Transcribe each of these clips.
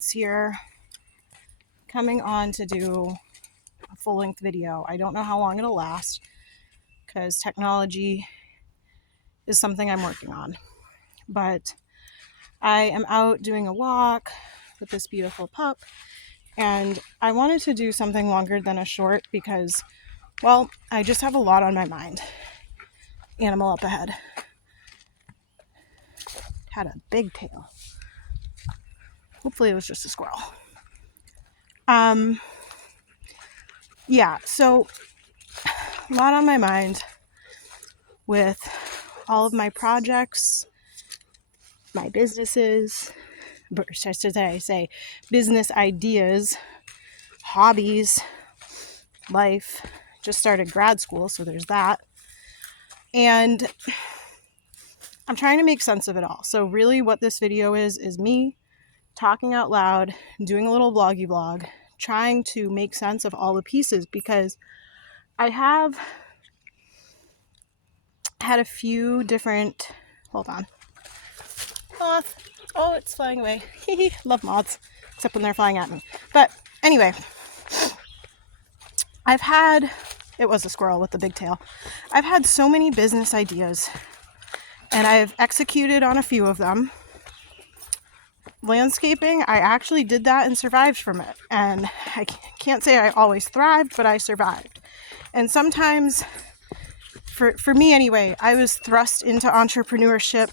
Here, coming on to do a full-length video. I don't know how long it'll last because technology is something I'm working on. But I am out doing a walk with this beautiful pup, and I wanted to do something longer than a short because, well, I just have a lot on my mind. Animal up ahead. Had a big tail. Hopefully it was just a squirrel. So a lot on my mind with all of my projects, my businesses, should I say business ideas, hobbies, life. Just started grad school, so there's that. And I'm trying to make sense of it all. So really what this video is me talking out loud, doing a little vloggy vlog, trying to make sense of all the pieces because I have had a few different, hold on. Moth. Oh, it's flying away. Love moths, except when they're flying at me. But anyway, it was a squirrel with the big tail. I've had so many business ideas and I've executed on a few of them. Landscaping, I actually did that and survived from it. And I can't say I always thrived, but I survived. And sometimes, for me anyway, I was thrust into entrepreneurship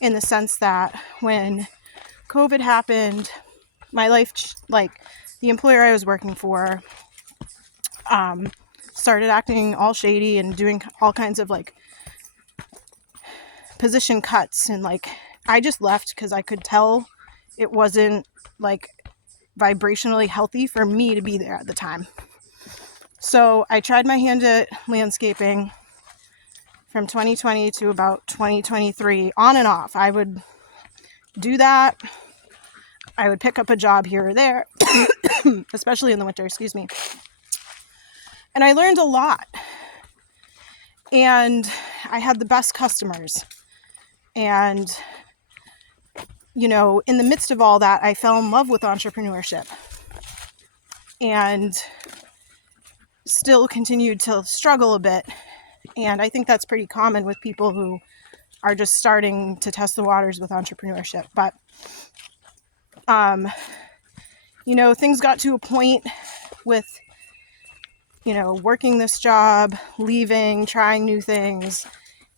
in the sense that when COVID happened, my life, like the employer I was working for, started acting all shady and doing all kinds of like position cuts. And like, I just left because I could tell it wasn't like vibrationally healthy for me to be there at the time. So I tried my hand at landscaping from 2020 to about 2023, on and off. I would do that. I would pick up a job here or there, especially in the winter, excuse me. And I learned a lot. And I had the best customers. And, you know, in the midst of all that, I fell in love with entrepreneurship. And still continued to struggle a bit. And I think that's pretty common with people who are just starting to test the waters with entrepreneurship. But, you know, things got to a point with, you know, working this job, leaving, trying new things.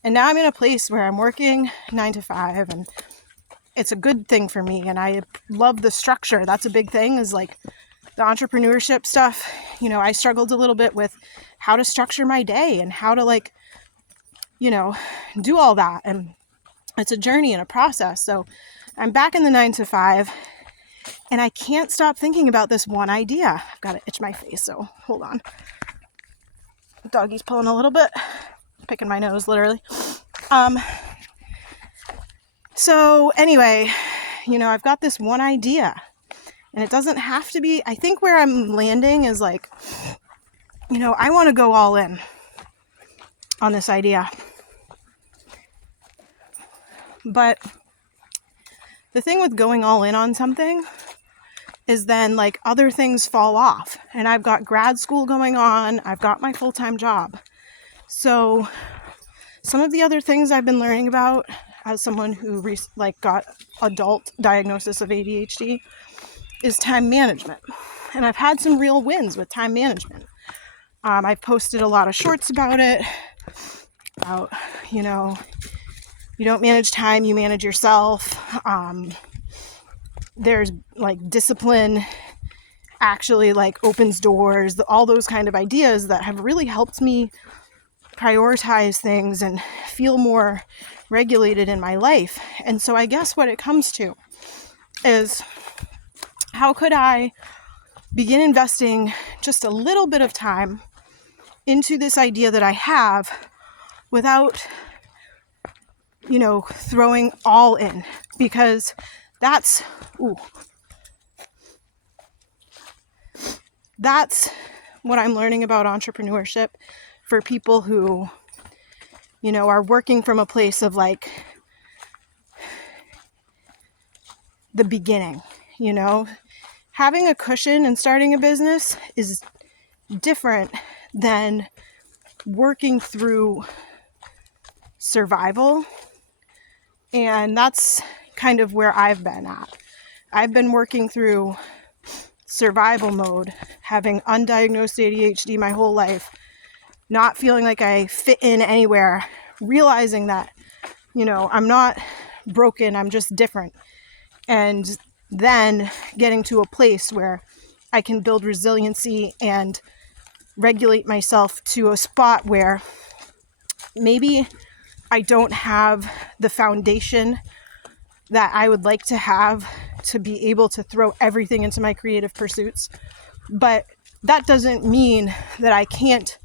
And now I'm in a place where I'm working 9 to 5 and it's a good thing for me. And I love the structure. That's a big thing, is like the entrepreneurship stuff. You know, I struggled a little bit with how to structure my day and how to, like, you know, do all that. And it's a journey and a process. So I'm back in the 9 to 5 and I can't stop thinking about this one idea. I've got to itch my face, so hold on. The doggy's pulling a little bit, picking my nose, literally. So anyway, you know, I've got this one idea. And it doesn't have to be, I think where I'm landing is like, you know, I want to go all in on this idea. But the thing with going all in on something is then like other things fall off. And I've got grad school going on. I've got my full-time job. So some of the other things I've been learning about as someone who got adult diagnosis of ADHD is time management. And I've had some real wins with time management. I've posted a lot of shorts about it, about, you know, you don't manage time, you manage yourself. There's like discipline actually like opens doors, all those kind of ideas that have really helped me prioritize things and feel more regulated in my life. And so I guess what it comes to is, how could I begin investing just a little bit of time into this idea that I have without, you know, throwing all in? Because that's what I'm learning about entrepreneurship for people who, you know, are working from a place of like the beginning. you know? Having a cushion and starting a business is different than working through survival. And that's kind of where I've been at. I've been working through survival mode, having undiagnosed ADHD my whole life, not feeling like I fit in anywhere, realizing that, you know, I'm not broken, I'm just different. And then getting to a place where I can build resiliency and regulate myself to a spot where maybe I don't have the foundation that I would like to have to be able to throw everything into my creative pursuits. But that doesn't mean that I can't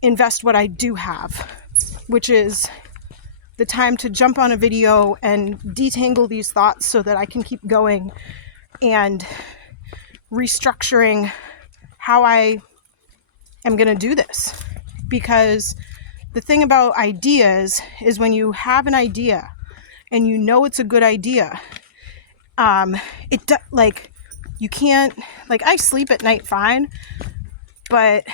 invest what I do have, which is the time to jump on a video and detangle these thoughts so that I can keep going and restructuring how I am going to do this. Because the thing about ideas is when you have an idea and you know it's a good idea, you can't, like, I sleep at night fine, but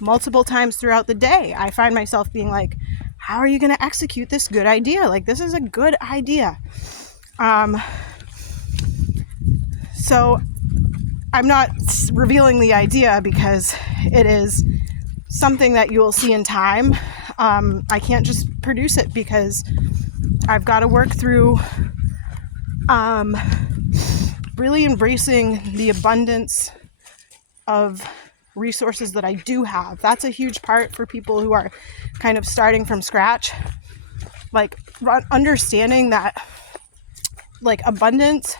multiple times throughout the day, I find myself being like, how are you going to execute this good idea? Like, this is a good idea. So I'm not revealing the idea because it is something that you will see in time. I can't just produce it because I've got to work through really embracing the abundance of resources that I do have. That's a huge part for people who are kind of starting from scratch. Like, understanding that, like, abundance,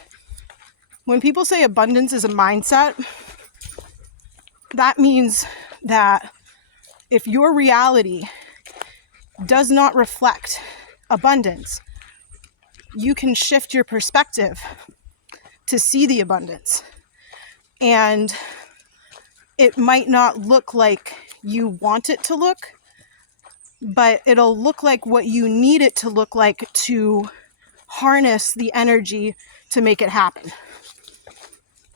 when people say abundance is a mindset, that means that if your reality does not reflect abundance, you can shift your perspective to see the abundance. And it might not look like you want it to look, but it'll look like what you need it to look like to harness the energy to make it happen.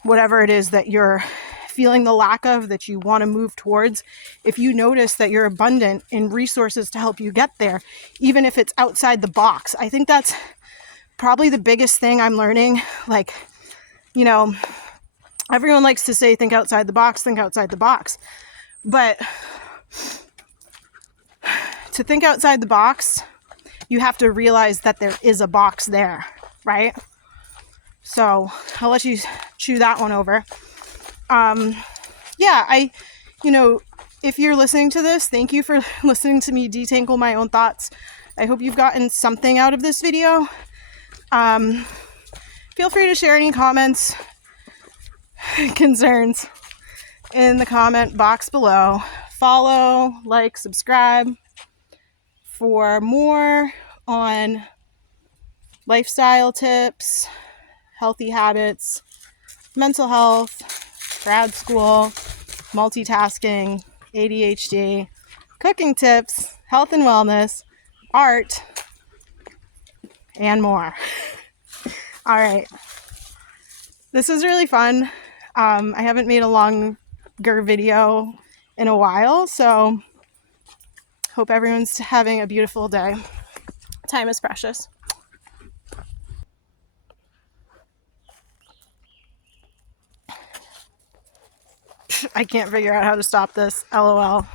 Whatever it is that you're feeling the lack of, that you want to move towards, if you notice that you're abundant in resources to help you get there, even if it's outside the box, I think that's probably the biggest thing I'm learning. Like, you know, everyone likes to say, think outside the box, think outside the box. But to think outside the box, you have to realize that there is a box there, right? So I'll let you chew that one over. If you're listening to this, thank you for listening to me detangle my own thoughts. I hope you've gotten something out of this video. Feel free to share any comments, concerns in the comment box below. Follow, like, subscribe for more on lifestyle tips, healthy habits, mental health, grad school, multitasking, ADHD, cooking tips, health and wellness, art, and more. All right. This is really fun. I haven't made a longer video in a while, so hope everyone's having a beautiful day. Time is precious. I can't figure out how to stop this. LOL.